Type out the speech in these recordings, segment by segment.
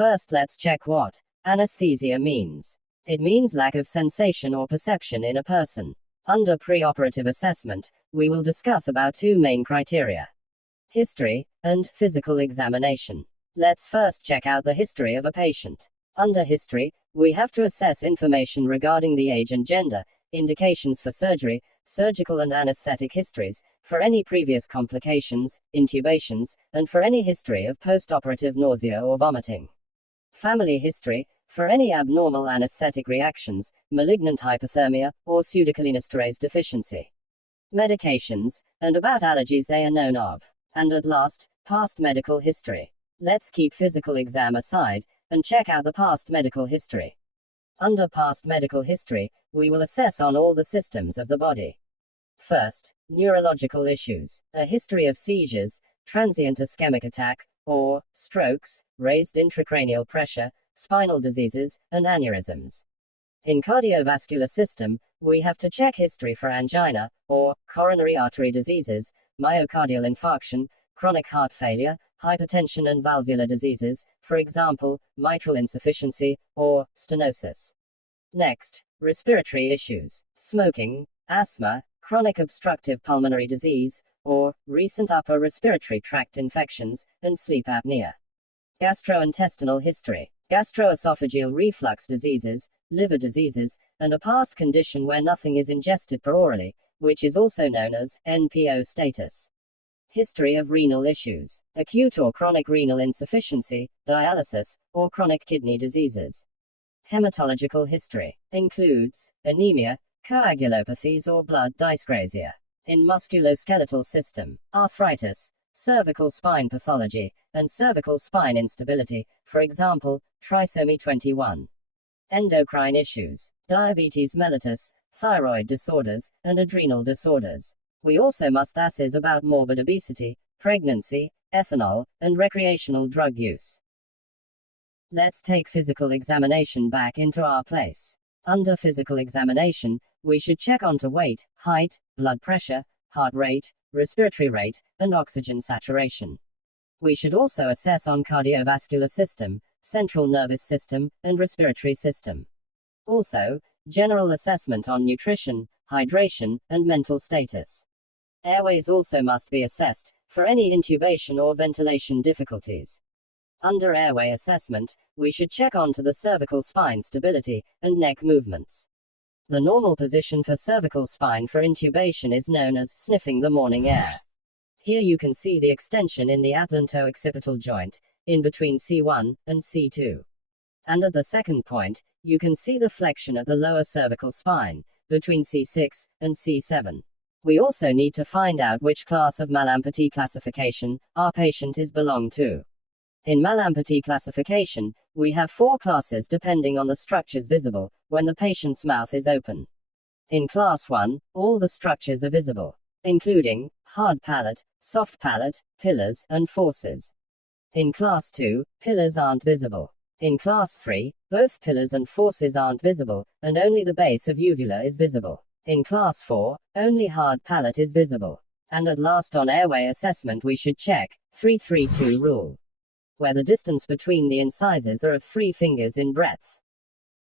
First, let's check what anesthesia means. It means lack of sensation or perception in a person. Under preoperative assessment, we will discuss about two main criteria: history and physical examination. Let's first check out the history of a patient. Under history, we have to assess information regarding the age and gender, indications for surgery, surgical and anesthetic histories, for any previous complications, intubations, and for any history of post-operative nausea or vomiting. Family history, for any abnormal anesthetic reactions, malignant hypothermia, or pseudocholinesterase deficiency. Medications, and about allergies they are known of. And at last, past medical history. Let's keep physical exam aside, and check out the past medical history. Under past medical history, we will assess on all the systems of the body. First, neurological issues. A history of seizures, transient ischemic attack, or strokes, raised intracranial pressure, spinal diseases, and aneurysms. In cardiovascular system, we have to check history for angina, or coronary artery diseases, myocardial infarction, chronic heart failure, hypertension and valvular diseases, for example, mitral insufficiency, or stenosis. Next, respiratory issues. Smoking, asthma, chronic obstructive pulmonary disease, or recent upper respiratory tract infections, and sleep apnea. Gastrointestinal history. Gastroesophageal reflux diseases, liver diseases, and a past condition where nothing is ingested perorally, which is also known as NPO status. History of renal issues. Acute or chronic renal insufficiency, dialysis, or chronic kidney diseases. Hematological history includes anemia, coagulopathies or blood dyscrasia. In musculoskeletal system, arthritis, cervical spine pathology, and cervical spine instability, for example, trisomy 21. Endocrine issues, diabetes mellitus, thyroid disorders, and adrenal disorders. We also must assess about morbid obesity, pregnancy, ethanol, and recreational drug use. Let's take physical examination back into our place. Under physical examination, we should check onto weight, height, blood pressure, heart rate, respiratory rate, and oxygen saturation. We should also assess on cardiovascular system, central nervous system, and respiratory system. Also, general assessment on nutrition, hydration, and mental status. Airways also must be assessed, for any intubation or ventilation difficulties. Under airway assessment, we should check onto the cervical spine stability, and neck movements. The normal position for cervical spine for intubation is known as sniffing the morning air. Here you can see the extension in the atlanto-occipital joint, in between C1 and C2. And at the second point, you can see the flexion at the lower cervical spine, between C6 and C7. We also need to find out which class of Mallampati classification our patient is belong to. In Mallampati classification, we have 4 classes depending on the structures visible when the patient's mouth is open. In class 1, all the structures are visible, including hard palate, soft palate, pillars, and forces. In class 2, pillars aren't visible. In class 3, both pillars and forces aren't visible, and only the base of uvula is visible. In class 4, only hard palate is visible. And at last, on airway assessment, we should check 3-3-2 rule, where the distance between the incisors are of 3 fingers in breadth.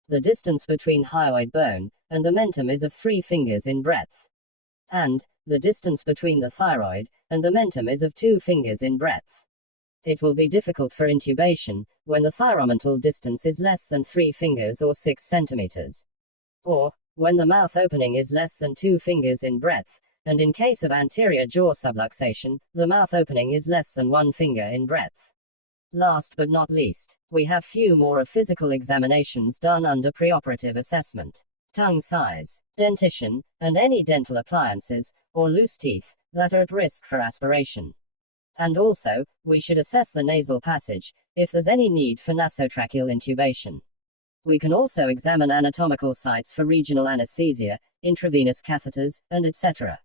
The distance between hyoid bone and the mentum is of 3 fingers in breadth. And the distance between the thyroid and the mentum is of 2 fingers in breadth. It will be difficult for intubation when the thyromental distance is less than 3 fingers or 6 centimeters. Or when the mouth opening is less than 2 fingers in breadth, and in case of anterior jaw subluxation, the mouth opening is less than 1 finger in breadth. Last but not least, we have few more of physical examinations done under preoperative assessment. Tongue size, dentition, and any dental appliances, or loose teeth, that are at risk for aspiration. And also, we should assess the nasal passage, if there's any need for nasotracheal intubation. We can also examine anatomical sites for regional anesthesia, intravenous catheters, and etc.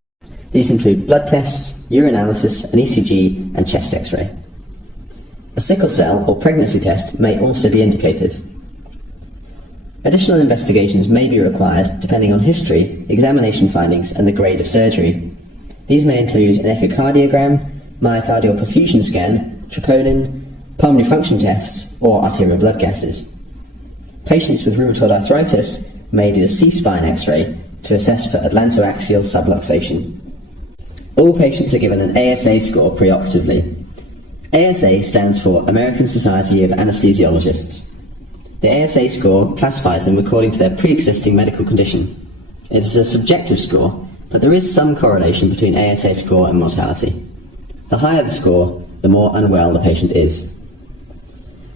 These include blood tests, urinalysis, an ECG, and chest X-ray. A sickle cell or pregnancy test may also be indicated. Additional investigations may be required depending on history, examination findings, and the grade of surgery. These may include an echocardiogram, myocardial perfusion scan, troponin, pulmonary function tests, or arterial blood gases. Patients with rheumatoid arthritis may do a C-spine X-ray to assess for atlantoaxial subluxation. All patients are given an ASA score preoperatively. ASA stands for American Society of Anesthesiologists. The ASA score classifies them according to their pre-existing medical condition. It is a subjective score, but there is some correlation between ASA score and mortality. The higher the score, the more unwell the patient is.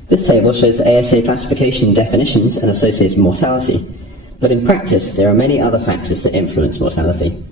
This table shows the ASA classification definitions and associated mortality, but in practice there are many other factors that influence mortality.